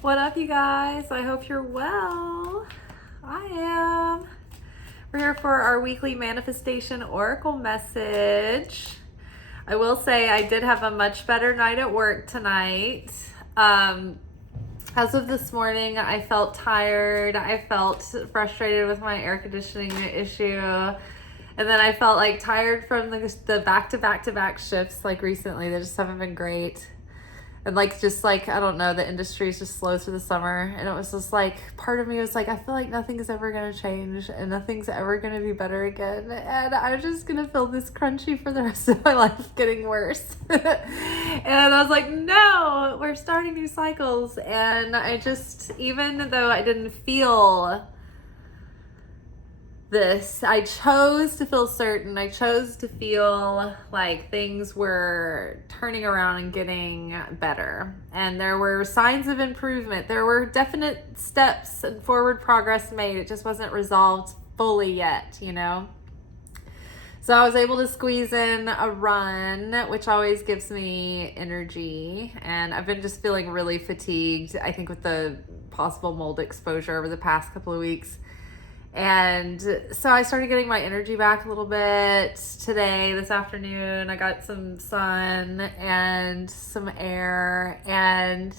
What up, you guys? I hope you're well. I am. We're here for our weekly manifestation oracle message. I will say I did have a much better night at work tonight. As of this morning, I felt tired. I felt frustrated with my air conditioning issue. And then I felt like tired from the back-to-back-to-back shifts like recently. They just haven't been great. And I don't know, the industry is just slow through the summer. And it was just like, part of me was like, I feel like nothing's ever going to change and nothing's ever going to be better again. And I'm just going to feel this crunchy for the rest of my life, getting worse. And I was like, no, we're starting new cycles. And I just, even though I didn't feel this, I chose to feel certain. I chose to feel like things were turning around and getting better. And there were signs of improvement. There were definite steps and forward progress made. It just wasn't resolved fully yet, you know? So I was able to squeeze in a run, which always gives me energy. And I've been just feeling really fatigued, I think, with the possible mold exposure over the past couple of weeks. And so I started getting my energy back a little bit today, this afternoon. I got some sun and some air, and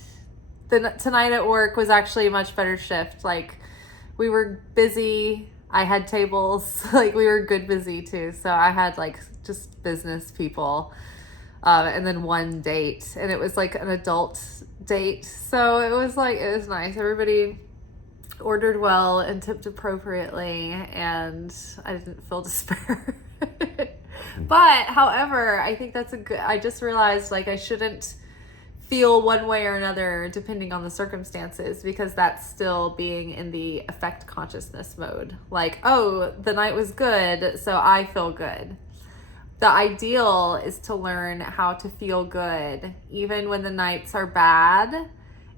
tonight at work was actually a much better shift. Like, we were busy. I had tables, like we were good busy too. So I had like just business people, and then one date, and it was like an adult date. So it was nice. Everybody ordered well and tipped appropriately, and I didn't feel despair. But however, I think that's I just realized like I shouldn't feel one way or another depending on the circumstances, because that's still being in the effect consciousness mode. Like, oh, the night was good, so I feel good. The ideal is to learn how to feel good even when the nights are bad,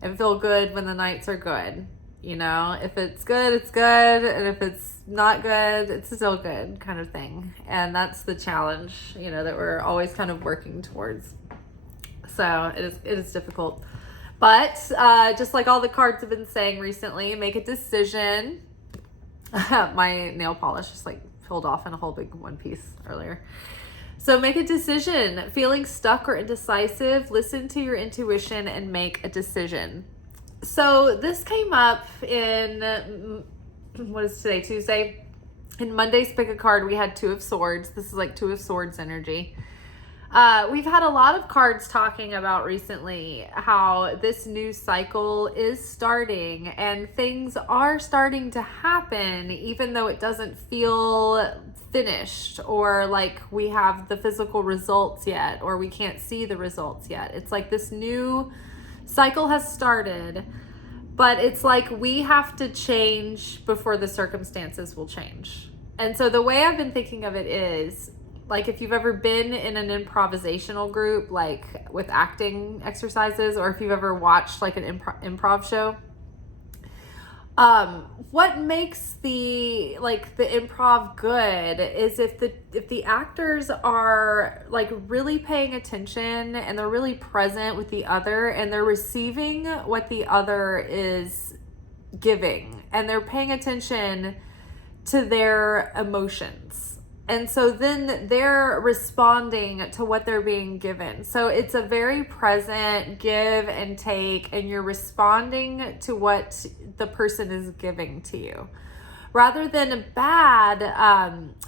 and feel good when the nights are good. You know, if it's good, it's good. And if it's not good, it's still good, kind of thing. And that's the challenge, you know, that we're always kind of working towards. So it is difficult. But just like all the cards have been saying recently, make a decision. My nail polish just like peeled off in a whole big one piece earlier. So make a decision. Feeling stuck or indecisive, listen to your intuition and make a decision. So this came up in, what is today, Tuesday? In Monday's Pick a Card, we had Two of Swords. This is like Two of Swords energy. We've had a lot of cards talking about recently how this new cycle is starting and things are starting to happen, even though it doesn't feel finished or like we have the physical results yet, or we can't see the results yet. It's like this new cycle has started, but it's like we have to change before the circumstances will change. And so the way I've been thinking of it is, like, if you've ever been in an improvisational group, like with acting exercises, or if you've ever watched like an improv show, what makes the improv good is if the actors are like really paying attention and they're really present with the other and they're receiving what the other is giving and they're paying attention to their emotions. And so then they're responding to what they're being given. So it's a very present give and take, and you're responding to what the person is giving to you. Rather than a bad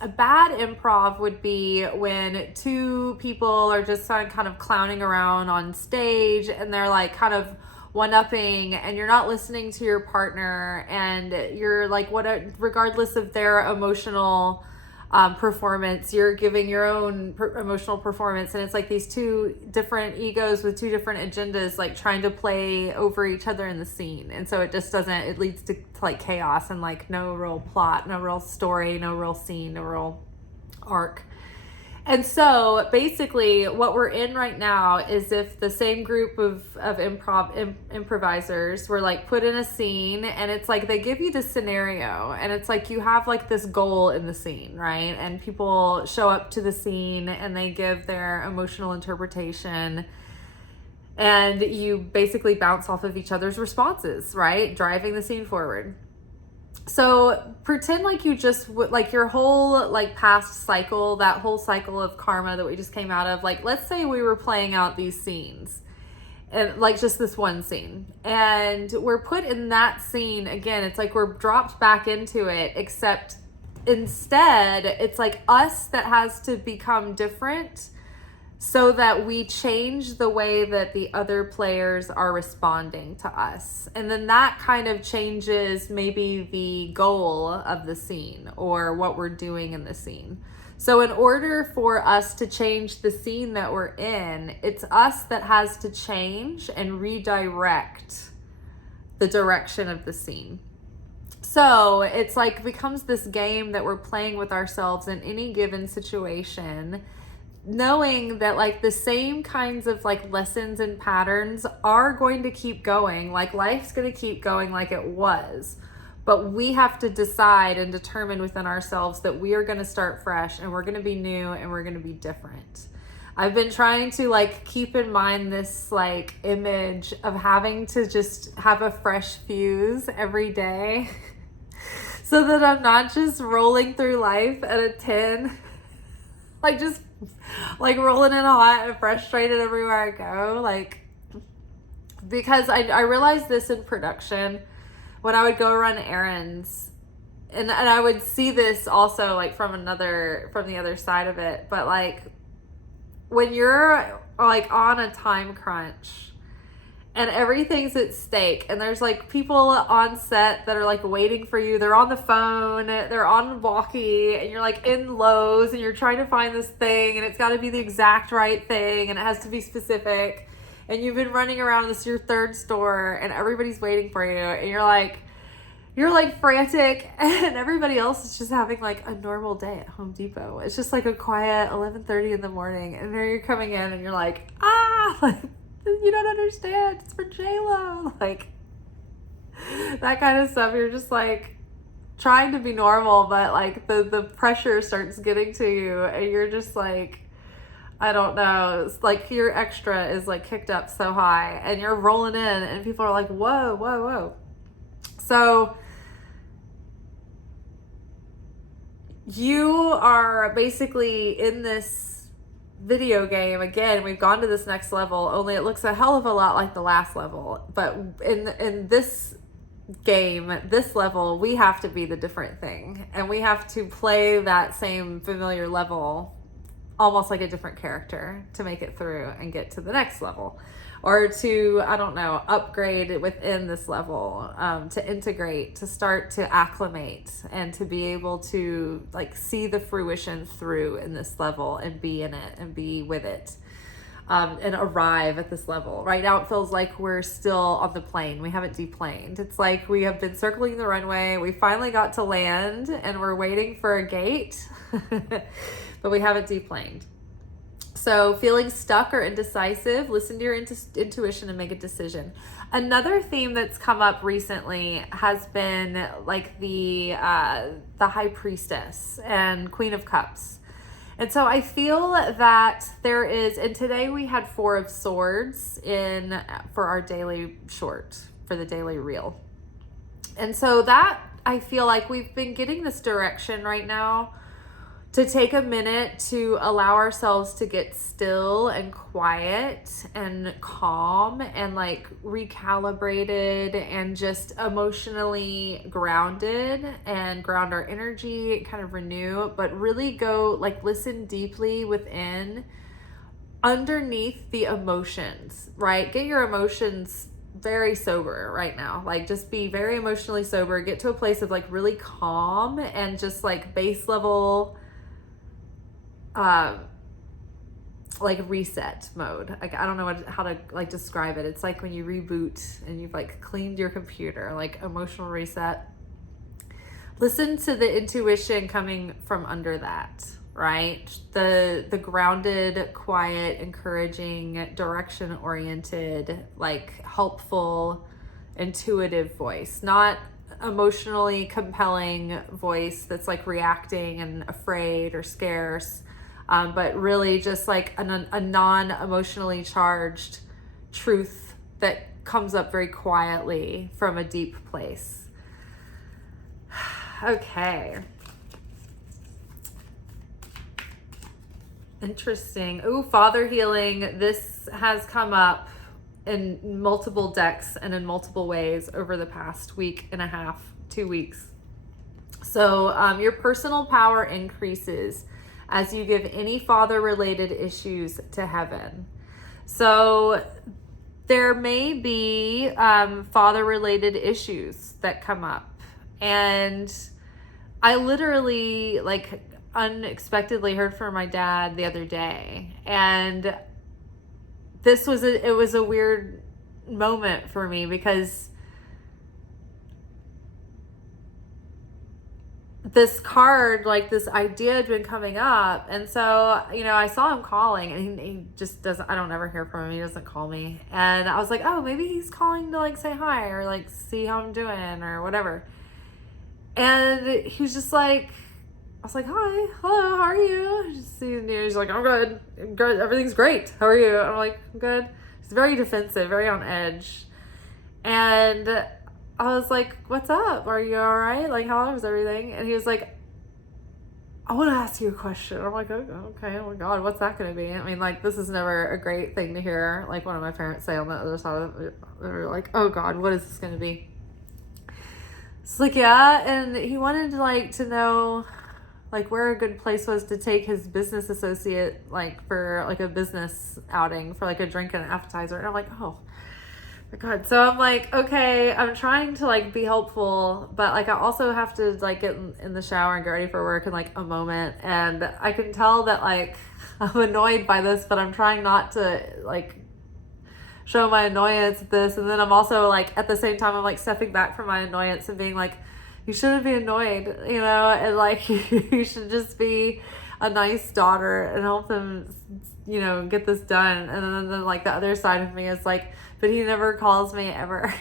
improv would be when two people are just kind of clowning around on stage and they're like kind of one-upping, and you're not listening to your partner, and you're like, regardless of their emotional performance, you're giving your own emotional performance, and it's like these two different egos with two different agendas like trying to play over each other in the scene. And so it leads to like chaos and like no real plot, no real story, no real scene, no real arc. And so basically what we're in right now is if the same group of improvisers were like put in a scene, and it's like they give you the scenario, and it's like you have like this goal in the scene, right? And people show up to the scene and they give their emotional interpretation. And you basically bounce off of each other's responses, right? Driving the scene forward. So pretend like you just like your whole like past cycle, that whole cycle of karma that we just came out of. Like, let's say we were playing out these scenes, and like just this one scene, and we're put in that scene again. It's like we're dropped back into it, except instead it's like us that has to become different so that we change the way that the other players are responding to us. And then that kind of changes maybe the goal of the scene or what we're doing in the scene. So in order for us to change the scene that we're in, it's us that has to change and redirect the direction of the scene. So it's like becomes this game that we're playing with ourselves in any given situation, knowing that like the same kinds of like lessons and patterns are going to keep going. Like life's going to keep going like it was, but we have to decide and determine within ourselves that we are going to start fresh and we're going to be new and we're going to be different. I've been trying to like keep in mind this like image of having to just have a fresh fuse every day so that I'm not just rolling through life at a 10, like just like rolling in hot and frustrated everywhere I go. Like, because I realized this in production when I would go run errands, and I would see this also like from the other side of it. But like when you're like on a time crunch and everything's at stake and there's like people on set that are like waiting for you, they're on the phone, they're on walkie, and you're like in Lowe's and you're trying to find this thing and it's got to be the exact right thing and it has to be specific, and you've been running around, this is your third store and everybody's waiting for you, and you're like frantic, and everybody else is just having like a normal day at Home Depot. It's just like a quiet 11:30 in the morning, and there you're coming in and you're like, like, you don't understand, it's for J-Lo, like that kind of stuff. You're just like trying to be normal, but like the pressure starts getting to you and you're just like, I don't know, it's like your extra is like kicked up so high and you're rolling in and people are like, whoa. So you are basically in this video game again. We've gone to this next level, only it looks a hell of a lot like the last level, but in this game, this level, we have to be the different thing, and we have to play that same familiar level almost like a different character to make it through and get to the next level, or to, I don't know, upgrade within this level, to integrate, to start to acclimate, and to be able to like see the fruition through in this level and be in it and be with it, and arrive at this level. Right now it feels like we're still on the plane. We haven't deplaned. It's like we have been circling the runway. We finally got to land and we're waiting for a gate, but we haven't deplaned. So feeling stuck or indecisive, listen to your intuition and make a decision. Another theme that's come up recently has been like the High Priestess and Queen of Cups. And so I feel that there is, and today we had 4 of Swords for our daily short, for the daily reel. And so that, I feel like we've been getting this direction right now to take a minute to allow ourselves to get still and quiet and calm and like recalibrated and just emotionally grounded and ground our energy, kind of renew, but really go like listen deeply within, underneath the emotions, right? Get your emotions very sober right now. Like just be very emotionally sober, get to a place of like really calm and just like base level like reset mode. Like I don't know how to like describe it. It's like when you reboot and you've like cleaned your computer, like emotional reset. Listen to the intuition coming from under that, right? The grounded, quiet, encouraging, direction oriented, like helpful, intuitive voice, not emotionally compelling voice that's like reacting and afraid or scarce. But really just like a non-emotionally charged, truth that comes up very quietly from a deep place. Okay. Interesting. Ooh, father healing. This has come up in multiple decks and in multiple ways over the past week and a half, 2 weeks. So your personal power increases as you give any father-related issues to heaven. So there may be father-related issues that come up. And I literally, like, unexpectedly heard from my dad the other day. And it was a weird moment for me because this card, like this idea had been coming up. And so, you know, I saw him calling and he just doesn't, I don't ever hear from him. He doesn't call me. And I was like, oh, maybe he's calling to like say hi or like see how I'm doing or whatever. And he was just like, I was like, hi, hello, how are you? Just seeing you. He's like, I'm good. Everything's great. How are you? I'm like, I'm good. He's very defensive, very on edge. And I was like, what's up? Are you all right? Like, how was everything? And he was like, I want to ask you a question. I'm like, oh, okay, oh my God, what's that going to be? I mean, like, this is never a great thing to hear. Like, one of my parents say on the other side of it, they're like, oh God, what is this going to be? It's like, yeah. And he wanted to know, like, where a good place was to take his business associate, like, for, like, a business outing for, like, a drink and an appetizer. And I'm like, oh my God. So I'm like, okay, I'm trying to, like, be helpful, but, like, I also have to, like, get in the shower and get ready for work in, like, a moment. And I can tell that, like, I'm annoyed by this, but I'm trying not to, like, show my annoyance at this. And then I'm also, like, at the same time, I'm, like, stepping back from my annoyance and being like, you shouldn't be annoyed, you know, and like, you should just be a nice daughter and help them, you know, get this done. And then like the other side of me is like, but he never calls me ever.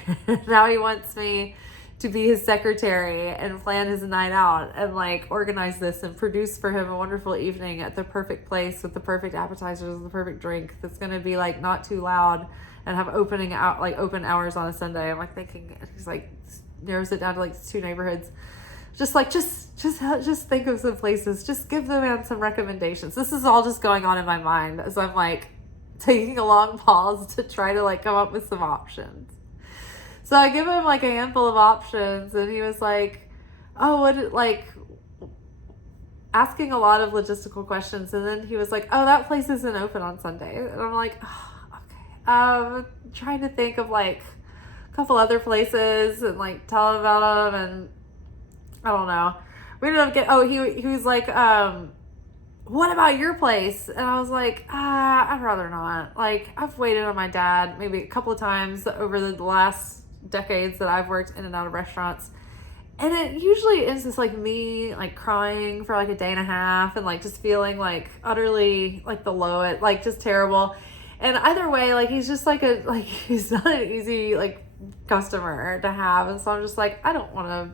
Now he wants me to be his secretary and plan his night out and like organize this and produce for him a wonderful evening at the perfect place with the perfect appetizers, the perfect drink that's going to be like not too loud and have open hours on a Sunday. I'm like thinking, he's like, narrows it down to like 2 neighborhoods. Just think of some places. Just give the man some recommendations. This is all just going on in my mind as I'm like taking a long pause to try to like come up with some options. So I give him like a handful of options and he was like, oh, what, like asking a lot of logistical questions. And then he was like, oh, that place isn't open on Sunday. And I'm like, oh, okay. Trying to think of like couple other places and like tell him about them, and I don't know. We ended up he was like, what about your place? And I was like, I'd rather not. Like, I've waited on my dad maybe a couple of times over the last decades that I've worked in and out of restaurants, and it usually ends just like me like crying for like a day and a half and like just feeling like utterly like the lowest, like just terrible. And either way, like he's just like he's not an easy like customer to have. And so I'm just like, I don't want to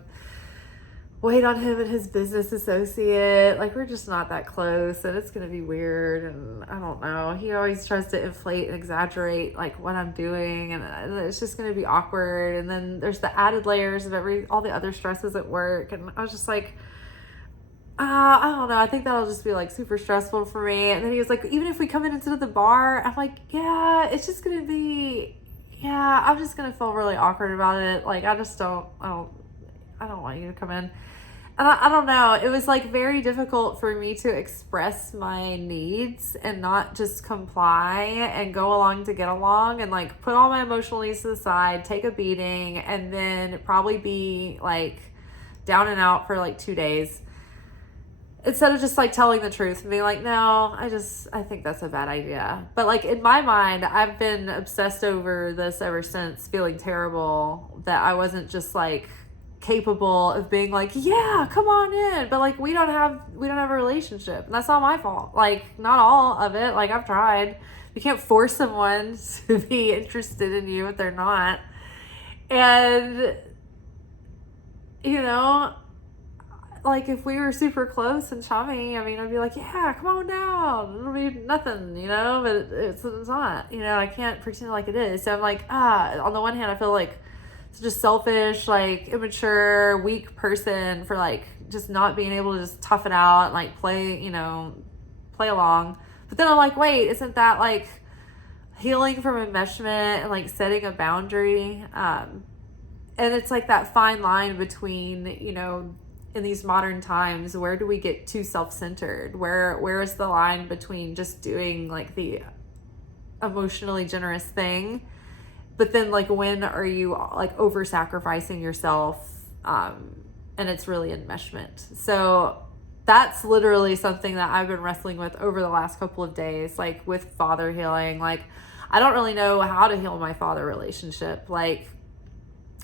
wait on him and his business associate. Like, we're just not that close and it's going to be weird. And I don't know. He always tries to inflate and exaggerate like what I'm doing. And it's just going to be awkward. And then there's the added layers of all the other stresses at work. And I was just like, I don't know. I think that'll just be like super stressful for me. And then he was like, even if we come in into the bar, I'm like, yeah, it's just going to be, yeah, I'm just going to feel really awkward about it. Like, I don't want you to come in. And I don't know. It was like very difficult for me to express my needs and not just comply and go along to get along and like put all my emotional needs to the side, take a beating, and then probably be like down and out for like 2 days. Instead of just like telling the truth and being like, no, I think that's a bad idea. But like in my mind, I've been obsessed over this ever since, feeling terrible that I wasn't just like capable of being like, yeah, come on in. But like we don't have a relationship. And that's not my fault. Like, not all of it. Like, I've tried. You can't force someone to be interested in you if they're not. And, you know, like if we were super close and chummy, I mean, I'd be like, yeah, come on down. It'll be nothing, but it's not, I can't pretend like it is. So I'm like, on the one hand, I feel like it's just selfish, like immature, weak person for like just not being able to just tough it out and like play along. But then I'm like, wait, isn't that like healing from enmeshment and like setting a boundary? And it's like that fine line between, in these modern times, where do we get too self-centered? Where is the line between just doing like the emotionally generous thing, but then like when are you like over sacrificing yourself? And it's really enmeshment. So that's literally something that I've been wrestling with over the last couple of days, like with father healing. Like, I don't really know how to heal my father relationship. Like,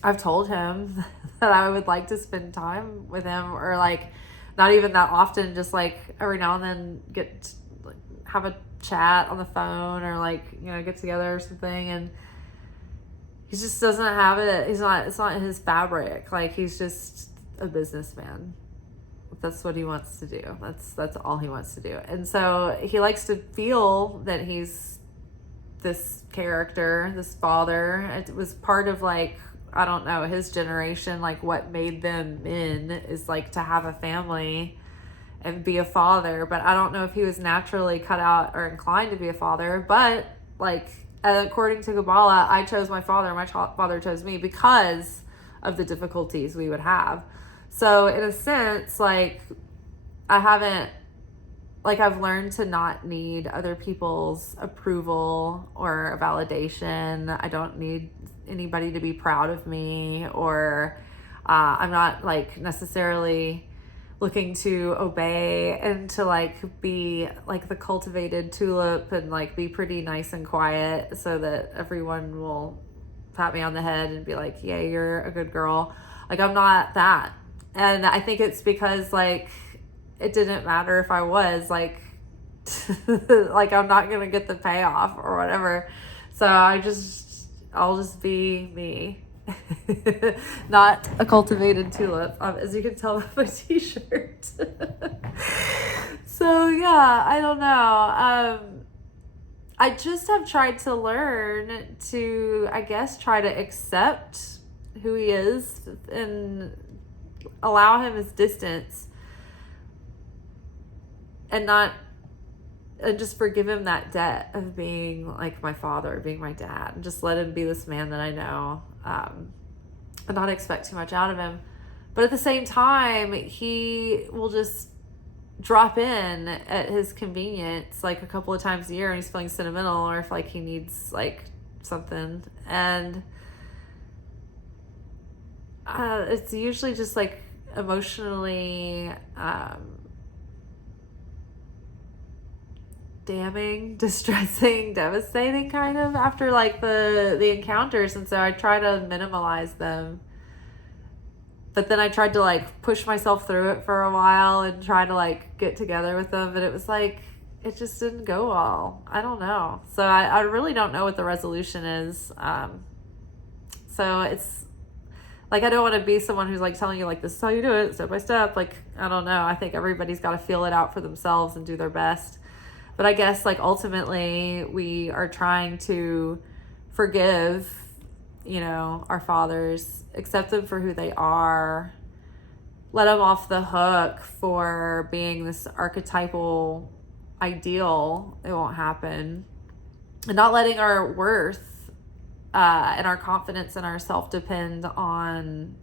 I've told him that I would like to spend time with him, or like not even that often, just like every now and then have a chat on the phone, or like, get together or something. And he just doesn't have it. It's not in his fabric. Like, he's just a businessman. That's what he wants to do. That's all he wants to do. And so he likes to feel that he's this character, this father. It was part of like, I don't know, his generation, like what made them men is like to have a family and be a father. But I don't know if he was naturally cut out or inclined to be a father. But like, according to Kabbalah, I chose my father. My father chose me because of the difficulties we would have. So in a sense, like, I've learned to not need other people's approval or validation. I don't need anybody to be proud of me, or I'm not like necessarily looking to obey and to like be like the cultivated tulip and like be pretty nice and quiet so that everyone will pat me on the head and be like, yeah, you're a good girl. Like, I'm not that. And I think it's because like it didn't matter if I was like like I'm not gonna get the payoff or whatever. So I'll just be me. Not a cultivated tulip, as you can tell by my t-shirt. So yeah, I don't know. I just have tried to learn to, I guess, try to accept who he is and allow him his distance, and just forgive him that debt of being like my father, being my dad, and just let him be this man that I know, and not expect too much out of him. But at the same time, he will just drop in at his convenience like a couple of times a year, and he's feeling sentimental, or if like he needs like something. And it's usually just like emotionally damning, distressing, devastating kind of after like the encounters. And so I try to minimize them, but then I tried to like push myself through it for a while and try to like get together with them, but it was like it just didn't go well. I don't know. So I really don't know what the resolution is. So it's like, I don't want to be someone who's like telling you like, this is how you do it step by step. Like, I don't know. I think everybody's got to feel it out for themselves and do their best. But I guess like ultimately we are trying to forgive, our fathers, accept them for who they are, let them off the hook for being this archetypal ideal. It won't happen. And not letting our worth and our confidence in ourselves depend on,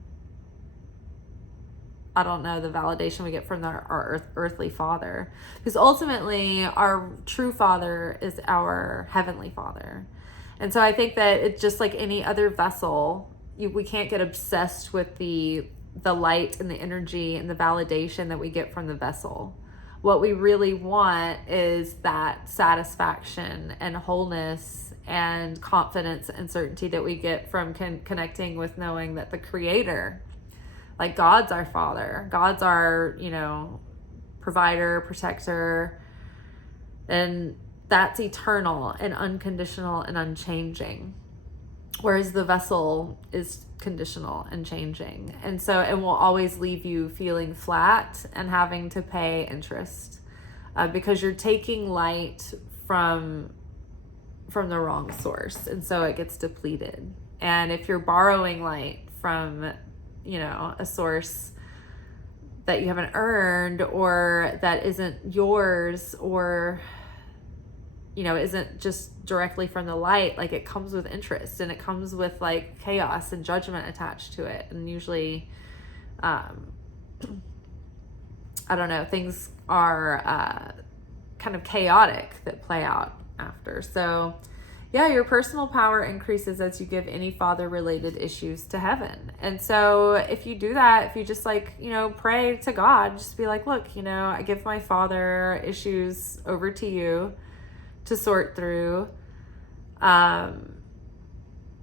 I don't know, the validation we get from our earthly father. Because ultimately, our true father is our heavenly father. And so I think that it's just like any other vessel, we can't get obsessed with the light and the energy and the validation that we get from the vessel. What we really want is that satisfaction and wholeness and confidence and certainty that we get from connecting with knowing that the Creator, like God's our Father, God's our, provider, protector, and that's eternal and unconditional and unchanging. whereas the vessel is conditional and changing. And so it will always leave you feeling flat and having to pay interest, because you're taking light from the wrong source. And so it gets depleted. And if you're borrowing light from, a source that you haven't earned, or that isn't yours, or isn't just directly from the light, like, it comes with interest, and it comes with like chaos and judgment attached to it. And usually I don't know, things are kind of chaotic that play out after. So yeah, your personal power increases as you give any father related issues to heaven. And so if you do that, if you just pray to God, just be like, look, I give my father issues over to you to sort through.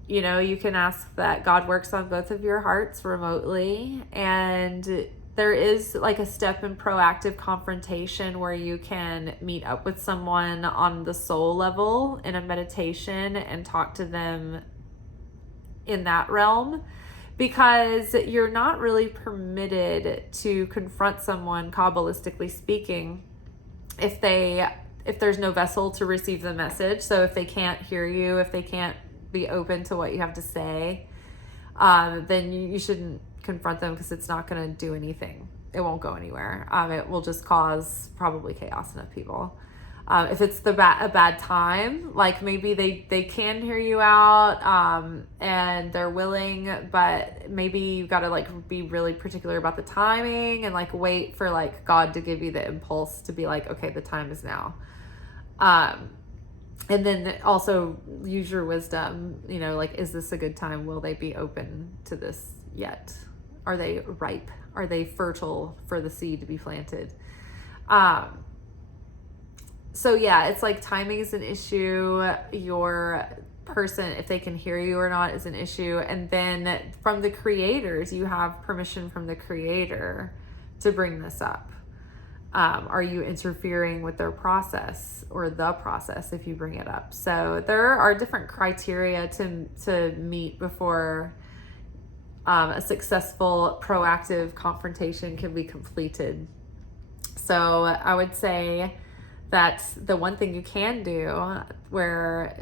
You can ask that God works on both of your hearts remotely. And there is like a step in proactive confrontation where you can meet up with someone on the soul level in a meditation and talk to them in that realm, because you're not really permitted to confront someone, Kabbalistically speaking, if there's no vessel to receive the message. So if they can't hear you, if they can't be open to what you have to say, then you shouldn't confront them, because it's not going to do anything. It won't go anywhere. It will just cause probably chaos in people. If it's a bad time, like maybe they can hear you out, and they're willing, but maybe you got to be really particular about the timing, and wait for God to give you the impulse to be okay, the time is now. And then also use your wisdom, is this a good time? Will they be open to this yet? Are they ripe? Are they fertile for the seed to be planted? So yeah, it's timing is an issue. Your person, if they can hear you or not, is an issue. And then from the creators, you have permission from the creator to bring this up. Are you interfering with their process or the process if you bring it up? So there are different criteria to meet before a successful proactive confrontation can be completed. So I would say that the one thing you can do where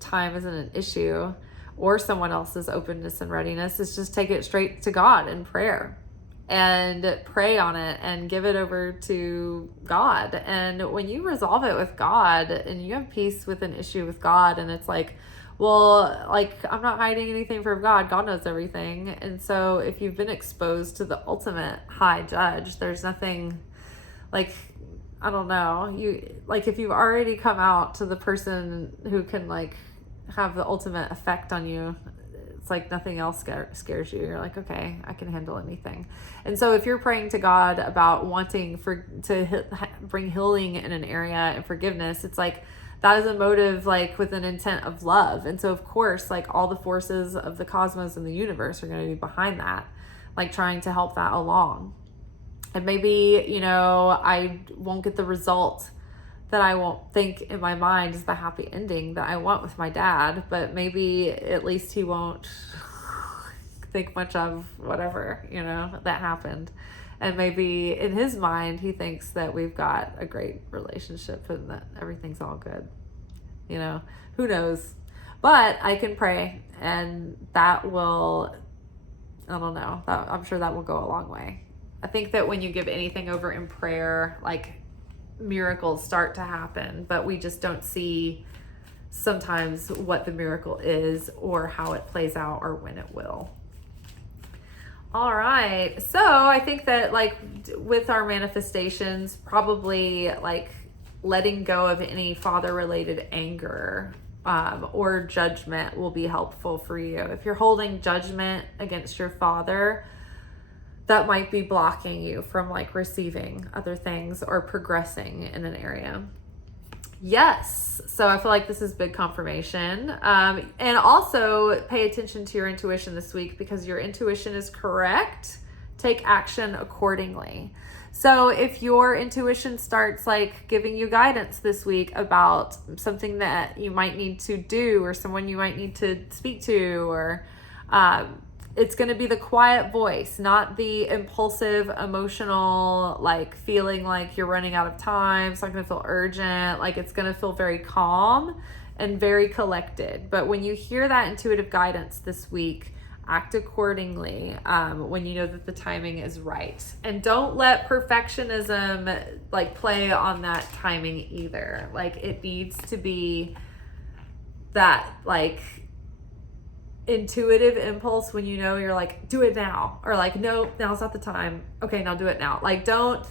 time isn't an issue, or someone else's openness and readiness, is just take it straight to God in prayer. And pray on it and give it over to God. And when you resolve it with God and you have peace with an issue with God, and it's I'm not hiding anything from God. God knows everything. And so if you've been exposed to the ultimate high judge, there's nothing I don't know, if you've already come out to the person who can have the ultimate effect on you, it's nothing else scares you. You're okay, I can handle anything. And so if you're praying to God about wanting to bring healing in an area and forgiveness, it's that is a motive with an intent of love. And so of course all the forces of the cosmos and the universe are going to be behind that, trying to help that along. And maybe I won't get the result that I won't think in my mind is the happy ending that I want with my dad, but maybe at least he won't think much of whatever, that happened. And maybe in his mind, he thinks that we've got a great relationship and that everything's all good. Who knows? But I can pray, and that will, I don't know, I'm sure that will go a long way. I think that when you give anything over in prayer, miracles start to happen, but we just don't see sometimes what the miracle is or how it plays out or when it will. All right. So I think that with our manifestations, probably letting go of any father related anger or judgment will be helpful for you. If you're holding judgment against your father, that might be blocking you from receiving other things or progressing in an area. Yes. So I feel this is big confirmation. And also pay attention to your intuition this week, because your intuition is correct take action accordingly. So if your intuition starts like giving you guidance this week about something that you might need to do, or someone you might need to speak to, or it's going to be the quiet voice, not the impulsive, emotional, like feeling like you're running out of time. It's not going to feel urgent. Like it's going to feel very calm and very collected. But when you hear that intuitive guidance this week, act accordingly when you know that the timing is right. And don't let perfectionism like play on that timing either. Like it needs to be that like intuitive impulse when you know you're like, do it now, or like, no, now's not the time. Okay, now do it now. Like don't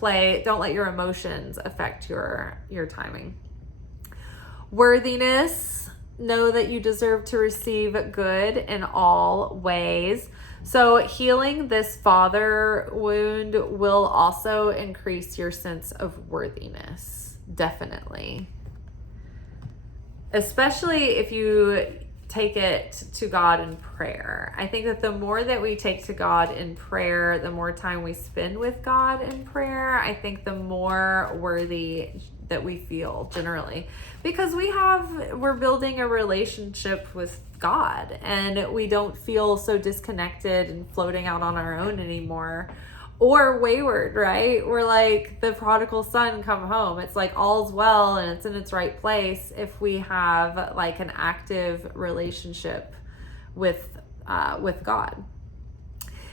let your emotions affect your timing. Worthiness, know that you deserve to receive good in all ways. So healing this father wound will also increase your sense of worthiness, definitely. Especially if you take it to God in prayer. I think that the more that we take to God in prayer, the more time we spend with God in prayer, I think the more worthy that we feel generally, because we're building a relationship with God, and we don't feel so disconnected and floating out on our own anymore, or wayward, right? We're like the prodigal son come home. It's like all's well and it's in its right place if we have like an active relationship with God.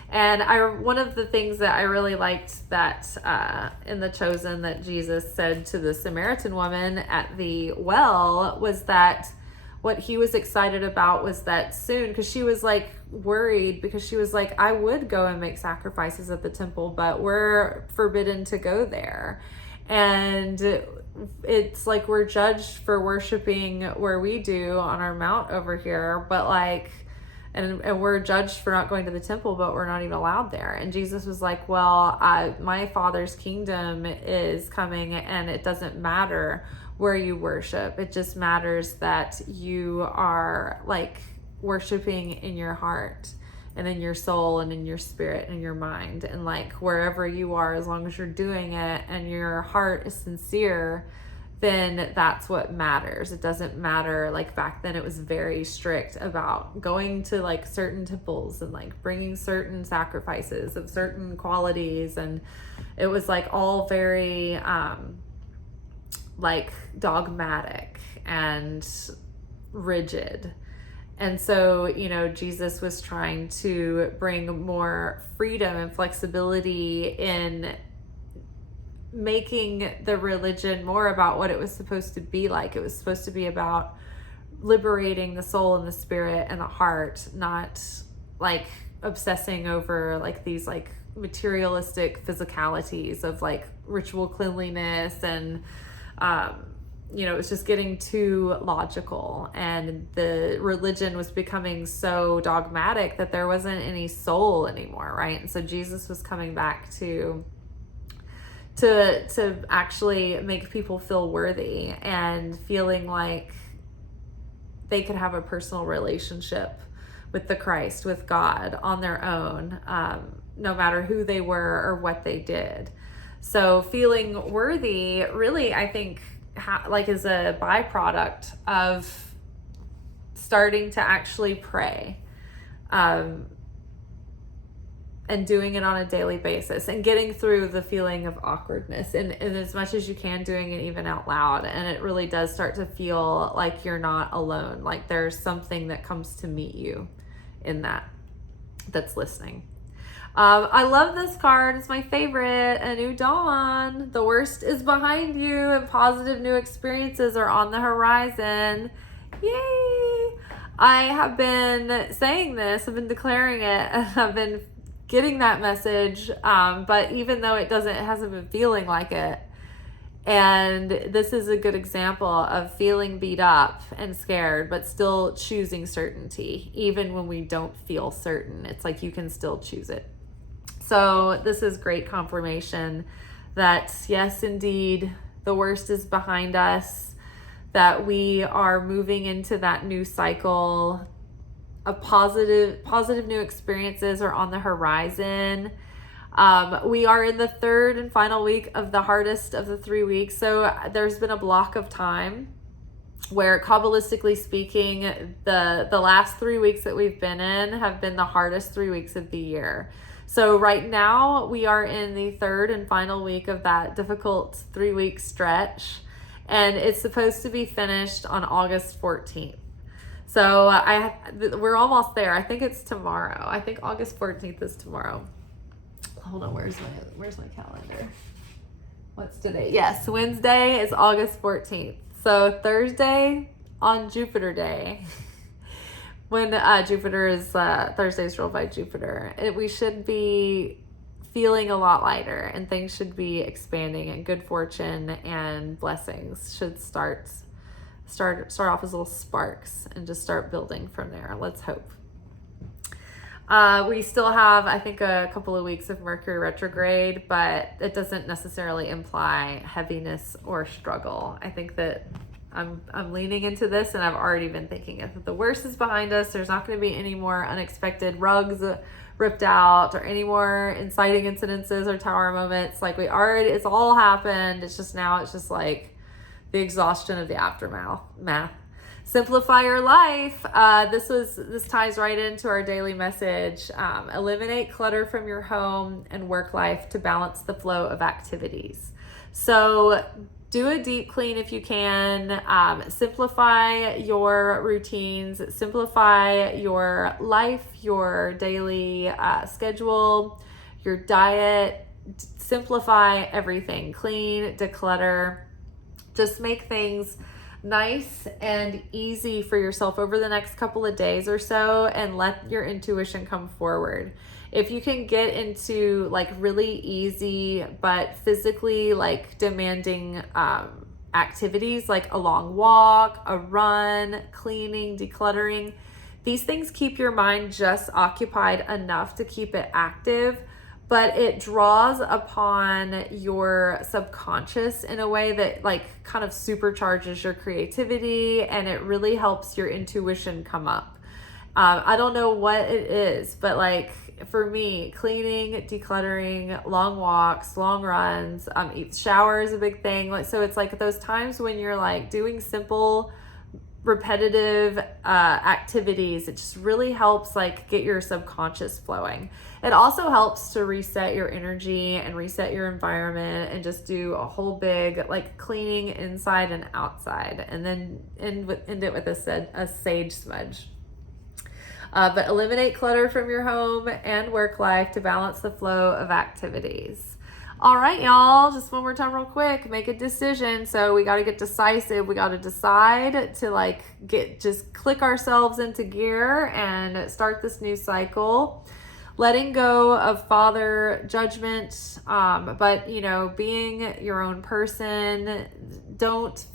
And one of the things that I really liked that in The Chosen that Jesus said to the Samaritan woman at the well was that what he was excited about was that soon, because she was like worried, because she was like, I would go and make sacrifices at the temple, but we're forbidden to go there. And it's like we're judged for worshiping where we do on our mount over here, but like, and we're judged for not going to the temple, but we're not even allowed there. And Jesus was like, well, my Father's kingdom is coming, and it doesn't matter where you worship. It just matters that you are like worshiping in your heart and in your soul and in your spirit and in your mind. And like wherever you are, as long as you're doing it and your heart is sincere, then that's what matters. It doesn't matter. Like back then it was very strict about going to like certain temples and like bringing certain sacrifices of certain qualities. And it was like all very like dogmatic and rigid. And so, you know, Jesus was trying to bring more freedom and flexibility in making the religion more about what it was supposed to be like. It was supposed to be about liberating the soul and the spirit and the heart, not like obsessing over like these like materialistic physicalities of like ritual cleanliness. And you know, it was just getting too logical, and the religion was becoming so dogmatic that there wasn't any soul anymore, right? And so Jesus was coming back to actually make people feel worthy and feeling like they could have a personal relationship with the Christ, with God on their own, no matter who they were or what they did. So feeling worthy really, I think, like is a byproduct of starting to actually pray, and doing it on a daily basis, and getting through the feeling of awkwardness, and as much as you can, doing it even out loud. And it really does start to feel like you're not alone, like there's something that comes to meet you in that's listening. I love this card. It's my favorite. A new dawn. The worst is behind you and positive new experiences are on the horizon. Yay! I have been saying this, I've been declaring it, and I've been getting that message, but even though it hasn't been feeling like it. And this is a good example of feeling beat up and scared, but still choosing certainty. Even when we don't feel certain, it's like you can still choose it. So this is great confirmation that yes, indeed, the worst is behind us, that we are moving into that new cycle a positive new experiences are on the horizon. We are in the third and final week of the hardest of the 3 weeks. So there's been a block of time where, Kabbalistically speaking, the last 3 weeks that we've been in have been the hardest 3 weeks of the year. So right now we are in the third and final week of that difficult 3-week stretch, and it's supposed to be finished on August 14th. So we're almost there. I think it's tomorrow. I think August 14th is tomorrow. Hold on, where's my calendar? What's today? Yes, Wednesday is August 14th. So Thursday on Jupiter Day, when Jupiter is, Thursday is ruled by Jupiter, we should be feeling a lot lighter, and things should be expanding, and good fortune and blessings should start off as little sparks and just start building from there. Let's hope. We still have, I think, a couple of weeks of Mercury retrograde, but it doesn't necessarily imply heaviness or struggle. I think that I'm leaning into this, and I've already been thinking if the worst is behind us, there's not going to be any more unexpected rugs ripped out or any more inciting incidences or tower moments. Like, it's all happened. It's just like the exhaustion of the aftermath. Simplify your life. This ties right into our daily message. Eliminate clutter from your home and work life to balance the flow of activities. So do a deep clean if you can. Simplify your routines. Simplify your life, your daily schedule, your diet. Simplify everything. Clean, declutter. Just make things nice and easy for yourself over the next couple of days or so, and let your intuition come forward. If you can get into like really easy but physically like demanding activities, like a long walk, a run, cleaning, decluttering, these things keep your mind just occupied enough to keep it active, but it draws upon your subconscious in a way that like kind of supercharges your creativity, and it really helps your intuition come up. I don't know what it is, but like for me, cleaning, decluttering, long walks, long runs, shower is a big thing. Like, so it's like those times when you're like doing simple, repetitive activities, it just really helps like get your subconscious flowing. It also helps to reset your energy and reset your environment, and just do a whole big like cleaning inside and outside, and then end it with a sage smudge. But eliminate clutter from your home and work life to balance the flow of activities. All right, y'all, just one more time real quick, make a decision. So we got to get decisive. We got to decide to just click ourselves into gear and start this new cycle. Letting go of father judgment, but being your own person. Don't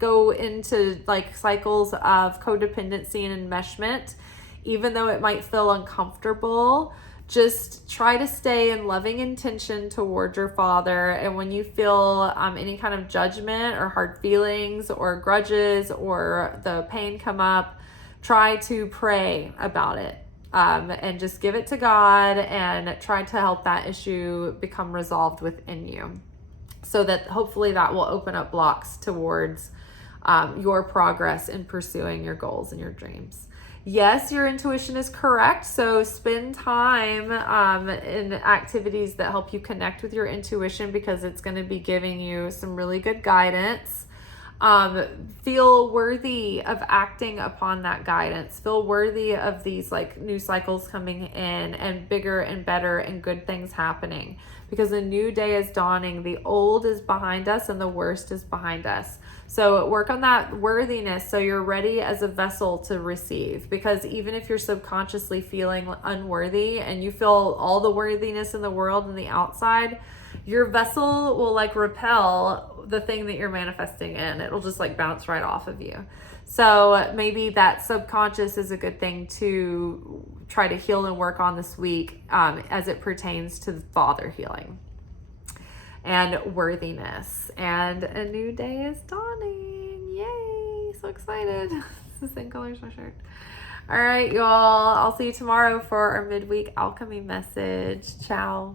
go into like cycles of codependency and enmeshment, even though it might feel uncomfortable. Just try to stay in loving intention toward your father. And when you feel any kind of judgment or hard feelings or grudges or the pain come up, try to pray about it. And just give it to God and try to help that issue become resolved within you, so that hopefully that will open up blocks towards your progress in pursuing your goals and your dreams. Yes, your intuition is correct. So spend time in activities that help you connect with your intuition, because it's going to be giving you some really good guidance. Feel worthy of acting upon that guidance. Feel worthy of these like new cycles coming in, and bigger and better and good things happening, because a new day is dawning. The old is behind us and the worst is behind us. So work on that worthiness so you're ready as a vessel to receive, because even if you're subconsciously feeling unworthy and you feel all the worthiness in the world and the outside, your vessel will like repel the thing that you're manifesting in. It'll just like bounce right off of you. So maybe that subconscious is a good thing to try to heal and work on this week as it pertains to the father healing and worthiness. And a new day is dawning. Yay! So excited. It's the same color as my shirt. All right, y'all. I'll see you tomorrow for our midweek alchemy message. Ciao.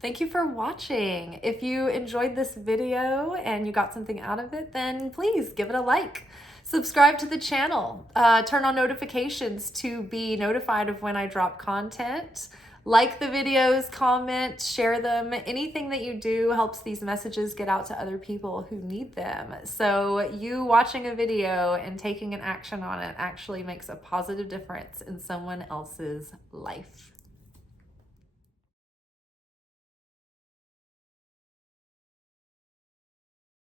Thank you for watching. If you enjoyed this video and you got something out of it, then please give it a like. Subscribe to the channel. Turn on notifications to be notified of when I drop content. Like the videos, comment, share them. Anything that you do helps these messages get out to other people who need them. So you watching a video and taking an action on it actually makes a positive difference in someone else's life.